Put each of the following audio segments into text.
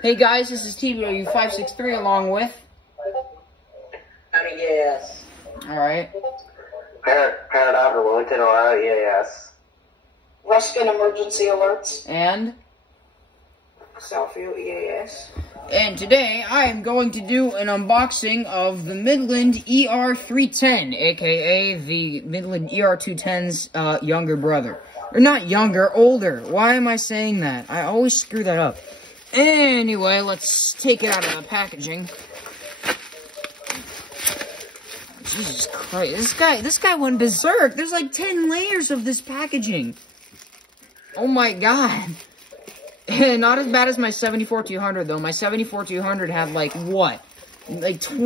Hey guys, this is TW563 along with... Yes. Alright. Paradox Wellington, Ohio, yes. Ruskin Emergency Alerts. And? Southfield, EAS. And today, I am going to do an unboxing of the Midland ER310, aka the Midland ER210's younger brother. Or not younger, older. Why am I saying that? I always screw that up. Anyway, let's take it out of the packaging. Jesus Christ, this guy went berserk. There's like 10 layers of this packaging. Oh my god. Not as bad as my 74-200 though. My 74-200 had like what? Like they came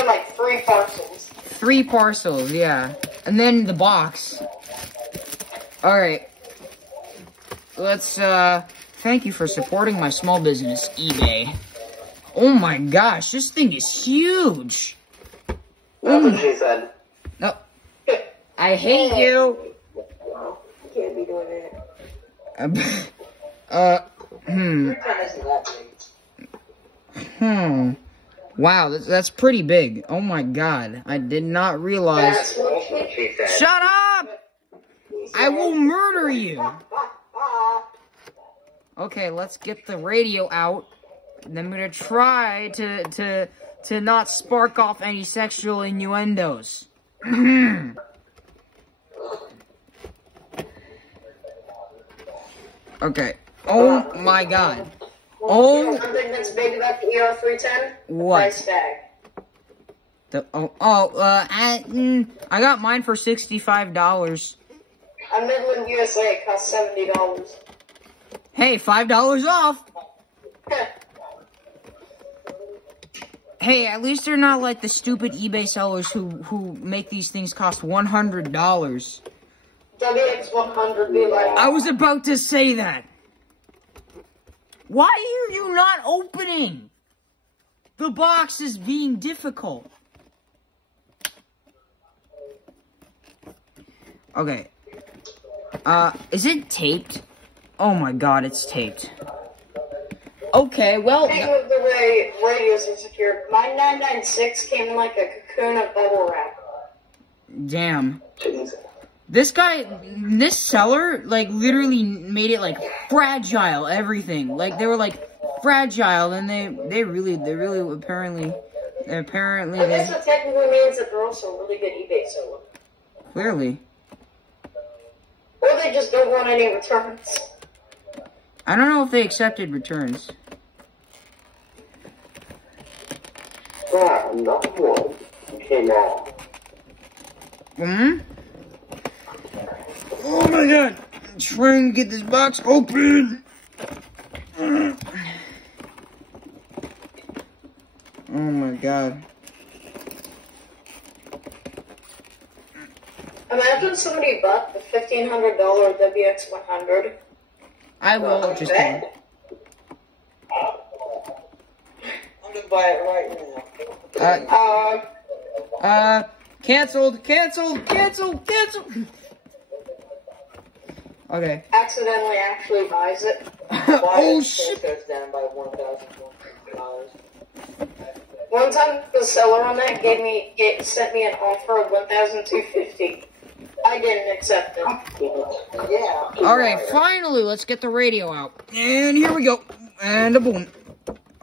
in like 3 parcels. 3 parcels, yeah. And then the box. Alright. Let's thank you for supporting my small business, eBay. Oh my gosh, this thing is huge. That's what she said. No. I hate you. You can't be doing that. Wow, that's pretty big. Oh my god. I did not realize. That's what she said. Shut up! I will murder you. Okay, let's get the radio out. And I'm gonna try to not spark off any sexual innuendos. Okay. Oh my god. Oh. You know something that's big about the ER310? What? Price tag. I got mine for $65. On Midland, USA, it costs $70. Hey, $5 off. Hey, at least they're not like the stupid eBay sellers who make these things cost $100. WX100 be like... I was about to say that. Why are you not opening? The box is being difficult. Okay. Is it taped? Oh my god, it's taped. Okay, well... Speaking of the way radios are secured, my 996 came in like a cocoon of bubble wrap. Damn. This seller, like, literally made it, like, fragile, everything. Like, they were, like, fragile, and they really, apparently, I guess that technically means that they're also a really good eBay seller. Clearly. Or they just don't want any returns. I don't know if they accepted returns. Not one. Okay, now. Oh my god! I'm trying to get this box open! Oh my god. Imagine somebody bought the $1,500 WX100. I will just kidding. I'm gonna buy it right now. Canceled. Okay. Accidentally actually buys it. Oh shit! Goes down by $1,100. One time, the seller on that sent me an offer of $1,250. I didn't accept it. Yeah. Alright, finally, let's get the radio out. And here we go. And a boom.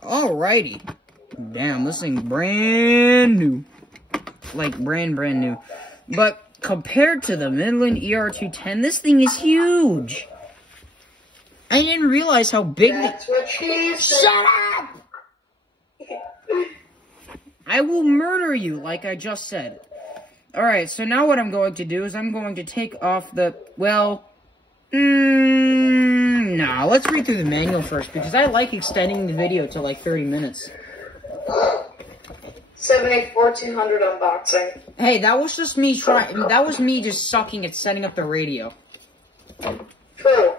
Alrighty. Damn, this thing's brand new. Like, brand new. But compared to the Midland ER210, this thing is huge. I didn't realize how big That's what she said. Shut up! I will murder you, like I just said. Alright, so now what I'm going to do is I'm going to take off the, well, nah, let's read through the manual first, because I like extending the video to like 30 minutes. 74-200 unboxing. Hey, that was just me just sucking at setting up the radio. True.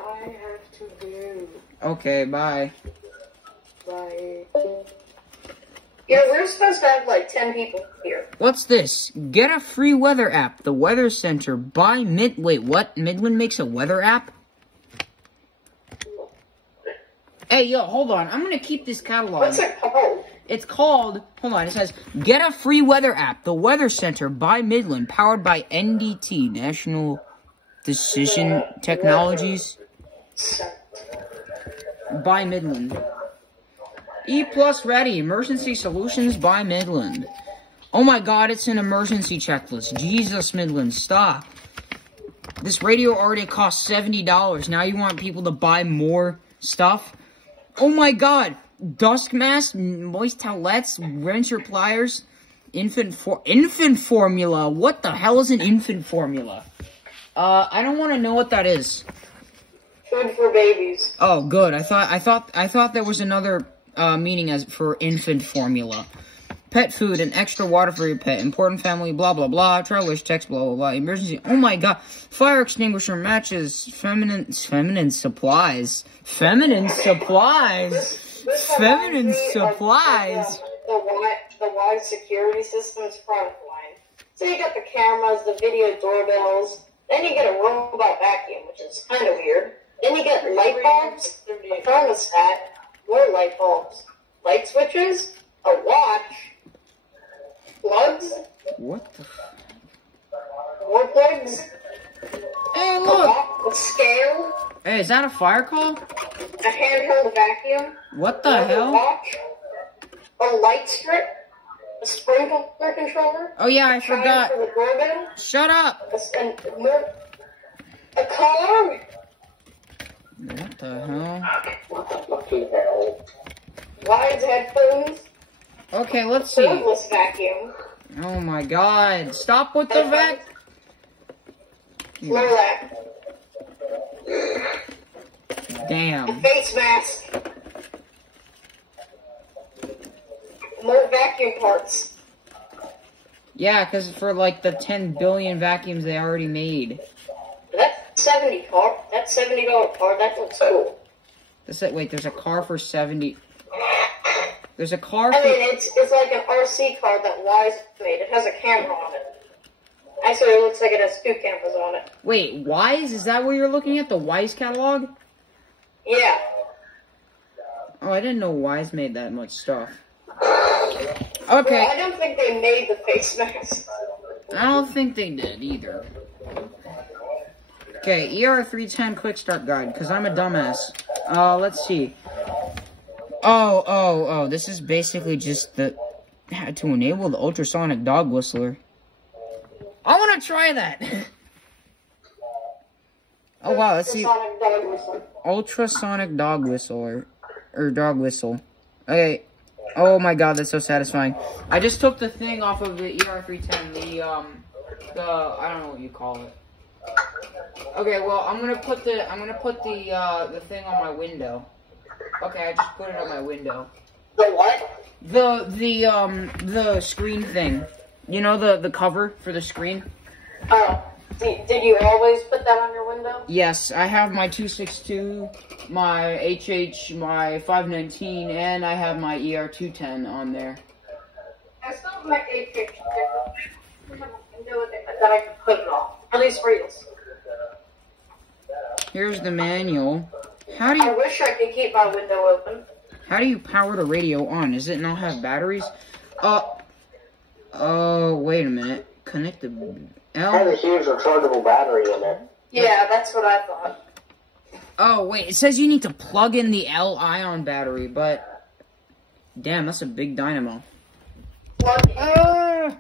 I have to do. Okay, bye. Bye. You know, we're supposed to have like 10 people here. What's this? Get a free weather app. The Weather Center by Wait, what? Midland makes a weather app? Hey, yo, hold on. I'm gonna keep this catalog. What's it called? It's called, hold on, it says, Get a Free Weather App, The Weather Center by Midland, powered by NDT, National Decision Technologies, by Midland. E Plus Ready, Emergency Solutions by Midland. Oh my god, it's an emergency checklist. Jesus, Midland, stop. This radio already costs $70. Now you want people to buy more stuff? Oh my god. Dusk mask, moist towelettes, wrench your pliers, infant formula. What the hell is an infant formula? I don't want to know what that is. Food for babies. Oh, good. I thought there was another meaning as for infant formula. Pet food and extra water for your pet. Important family, blah, blah, blah. Try wish, text, blah, blah, blah. Emergency. Oh my god. Fire extinguisher, matches, feminine supplies. Feminine supplies. Feminine supplies. The wide security system's front line. So you got the cameras, the video doorbells. Then you get a robot vacuum, which is kind of weird. Then you get light bulbs, a thermostat, more light bulbs, light switches, a watch, plugs. What the? More plugs. Hey, look. A scale. Hey, is that a fire call? A handheld vacuum. What the hell? Watch. A light strip. A sprinkler controller. Oh yeah, I forgot. For the doorbell. Shut up. A car. What the hell? What the fucking hell? Wide headphones. Okay, let's see. Cordless vacuum. Oh my god. Stop with the vac. Slow that. Damn. Face mask. More vacuum parts. Yeah, because for like the 10 billion vacuums they already made. That's $70 car. That's $70 car. That looks cool. Wait, there's a car for 70. There's a car for... I mean, it's like an RC car that Wise made. It has a camera on it. Actually, it looks like it has 2 cameras on it. Wait, Wise? Is that what you're looking at? The Wise catalog? Yeah. Oh, I didn't know Wise made that much stuff. Okay. Well, I don't think they made the face mask. I don't think they did either. Okay, ER310 quick start guide, because I'm a dumbass. Let's see. Oh, this is basically just the... How to enable the ultrasonic dog whistler. I want to try that! Oh wow, let's see. Ultrasonic dog whistler. Or dog whistle. Okay. Oh my god, that's so satisfying. I just took the thing off of the ER310, the I don't know what you call it. Okay, well, I'm gonna put the thing on my window. Okay, I just put it on my window. The what? The screen thing. You know, the cover for the screen? Oh. Did you always put that on your window? Yes, I have my 262, my HH, my 519, and I have my ER310 on there. I still have my HH. That I can put it on. At least reels. Here's the manual. How do you... I wish I could keep my window open. How do you power the radio on? Does it not have batteries? Oh, wait a minute. Connect the... It has a huge rechargeable battery in it. Yeah, that's what I thought. Oh, wait. It says you need to plug in the L-ion battery, but... Damn, that's a big dynamo. Plug in.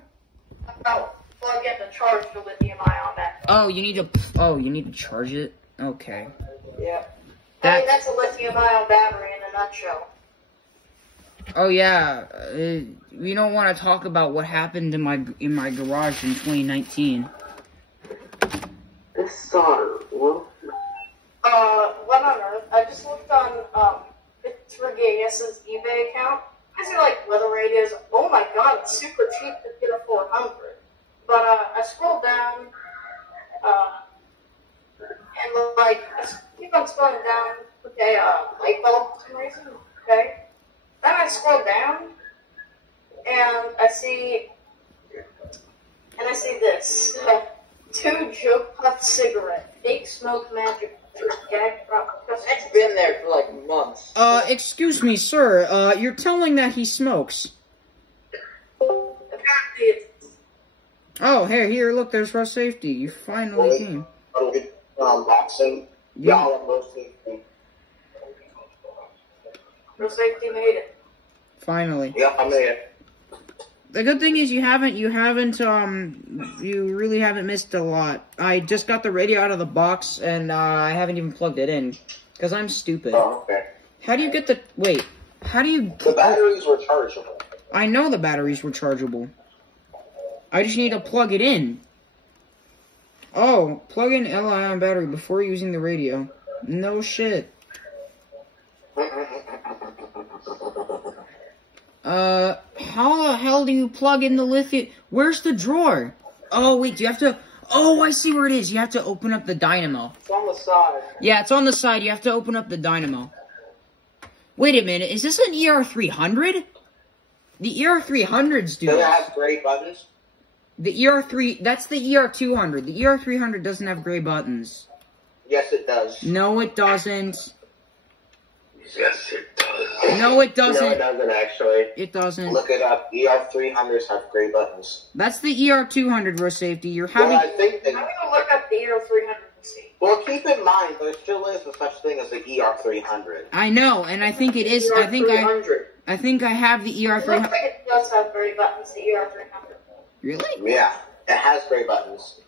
Plug in to charge the lithium-ion battery. Oh, you need to charge it? Okay. Yeah. I mean, that's a lithium-ion battery in a nutshell. Oh yeah, we don't want to talk about what happened in my garage in 2019. This solder, what? What on earth? I just looked on Fitzgerald's eBay account. These are like weather radios. Oh my god, it's super cheap to get a 400. But I scrolled down, and like I keep on scrolling down. Okay, light bulb for some reason. Okay. Then I scroll down, and I see this. 2 Joe Puff cigarette, fake smoke magic It's been there for like months. Excuse me, sir. You're telling that he smokes. Oh, hey, here, look, there's road safety. You finally came. Boxing. Yeah. Road safety. Road safety made it. Finally. Yeah, I made it. The good thing is you really haven't missed a lot. I just got the radio out of the box, and, I haven't even plugged it in. Because I'm stupid. Oh, okay. How do you get the... Wait. How do you... The batteries were chargeable. I know the batteries were chargeable. I just need to plug it in. Oh, plug in Li-ion battery before using the radio. No shit. How the hell do you plug in the lithium? Where's the drawer? Oh, wait, do you have to... Oh, I see where it is. You have to open up the dynamo. It's on the side. Yeah, it's on the side. You have to open up the dynamo. Wait a minute. Is this an ER300? The ER300s do Does it this. have gray buttons? The ER3... That's the ER200. The ER300 doesn't have gray buttons. Yes, it does. No, it doesn't. Yes, it does. No, it doesn't. No, it doesn't, actually. It doesn't. Look it up. ER300s have gray buttons. That's the ER200 road safety. You're Well, having... I think that... I'm gonna look up the ER300 and see. Well, keep in mind, there still is a such thing as the ER300. I know, and I think it is... I think I have the It looks ER300... like it does have gray buttons, the ER300. Really? Yeah, it has gray buttons.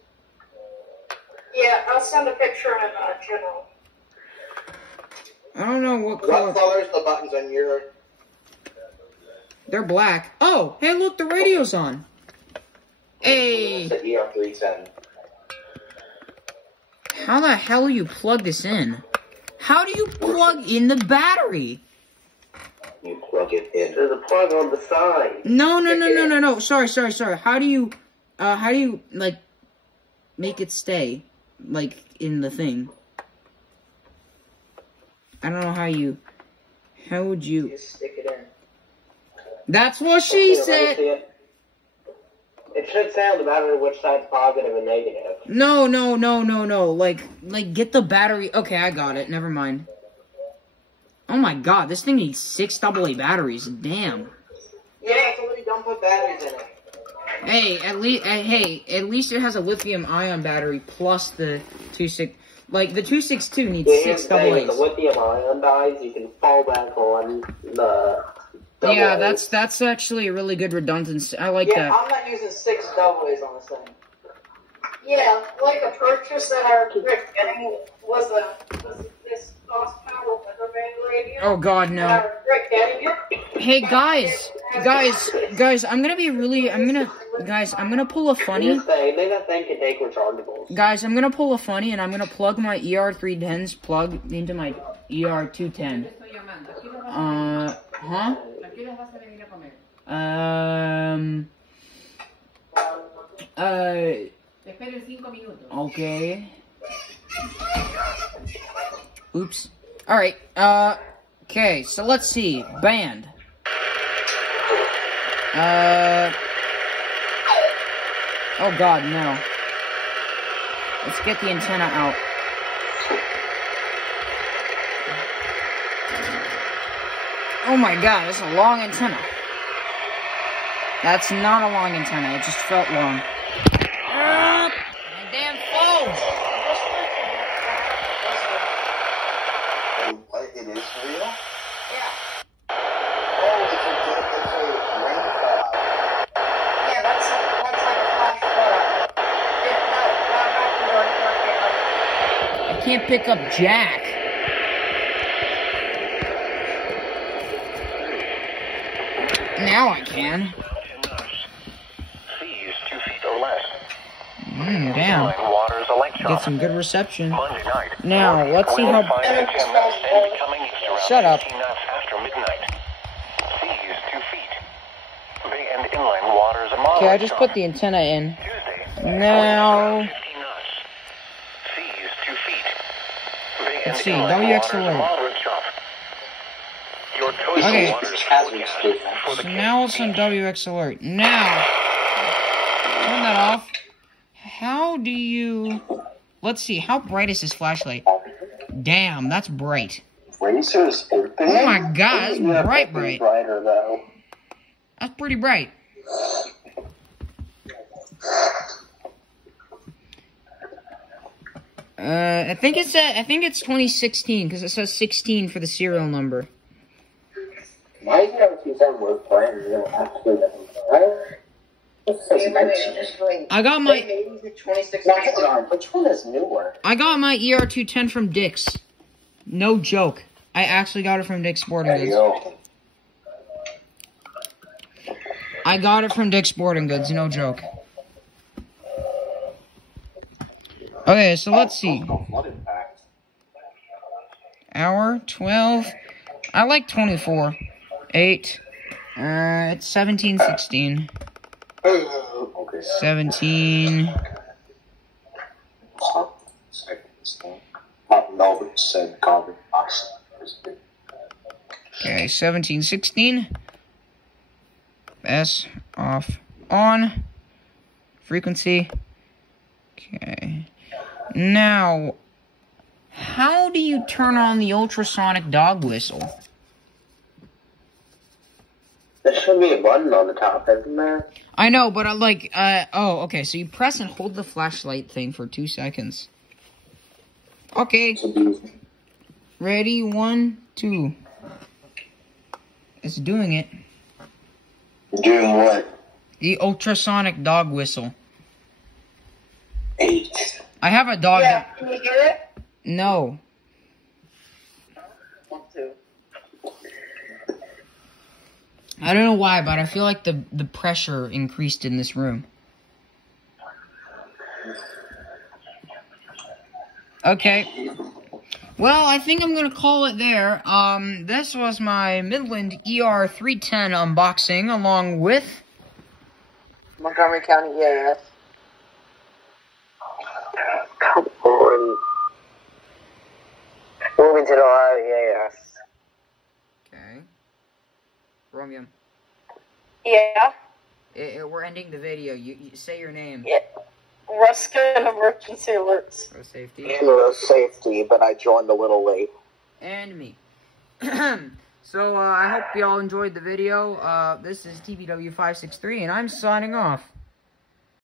Yeah, I'll send a picture in channel. I don't know what What color... color's the buttons on your... They're black. Oh, hey, look, the radio's on. Hey. It's the ER310. How the hell do you plug this in? How do you plug in the battery? You plug it in. There's a plug on the side. No. Sorry. How do you, like, make it stay, like, in the thing? I don't know how would you... Just stick it in. That's what she said! It should say on the battery which side's positive and negative. No. Like, get the battery... Okay, I got it. Never mind. Oh my god, this thing needs 6 AA batteries. Damn. Yeah, somebody don't put batteries in it. Hey, at least it has a lithium-ion battery plus the 2.6... Like, the 262 needs 6 AA's. The lithium-ion dies, you can fall back on the... Yeah, that's actually a really good redundancy. I like that. I'm not using 6 AA's on this thing. Yeah, like a purchase that I regret getting was this cost power weather band radio. Oh god, I no. regret getting it. Hey, guys, I'm gonna pull a funny. They that thing can take rechargeables. Guys, I'm gonna pull a funny, and I'm gonna plug my ER310's plug into my ER210. Huh? Okay. Oops. Alright, okay, so let's see. Band. Oh god, no. Let's get the antenna out. Oh my god, that's a long antenna. That's not a long antenna, it just felt long. My damn phone! What, it is real? Yeah. Oh, it's a rain cloud. Yeah, that's like a flash flood. I can't pick up Jack. Now I can. Seas 2 feet or less. Damn. Waters a lake Get some good reception. Monday night. Now, let's see how... Shut up. After midnight. Seas 2 feet. Bay and inland waters a mile. Okay, I just put the antenna in. Tuesday. Now... 15 knots. Seas 2 feet. Bay Let's and see, inland WX waters a alert. moderate chop. Your choice Okay. of waters So now it's on WX alert. Now, turn that off. How do you... Let's see, how bright is this flashlight? Damn, that's bright. Racers open? Oh my god, that's bright. Brighter, though. That's pretty bright. I think it's 2016 because it says 16 for the serial number. Why do you have to say word brighter? I got my Which one is newer? I got my ER310 from Dick's. No joke. I actually got it from Dick's Sporting Goods. I got it from Dick's Sporting Goods, no joke. Okay, so let's see. Hour 12. I like 24. 8. It's 17:16. 17. Okay, 17:16. S off on. Frequency. Okay. Now, how do you turn on the ultrasonic dog whistle? There should be a button on the top, isn't there? I know, but oh, okay, so you press and hold the flashlight thing for 2 seconds. Okay. Ready, 1, 2. It's doing it. Doing what? The ultrasonic dog whistle. 8. I have a dog. Yeah, can you hear it? No. 1, 2. I don't know why, but I feel like the pressure increased in this room. Okay. Well, I think I'm gonna call it there. This was my Midland ER310 unboxing, along with Montgomery County EAS. Come on. Moving to the Ohio EAS. Okay. Romeo. Yeah. We're ending the video. You say your name. Yeah. Ruska and Emergency Alerts. For safety. And safety, but I joined a little late. And me. So, I hope y'all enjoyed the video. This is TBW563, and I'm signing off.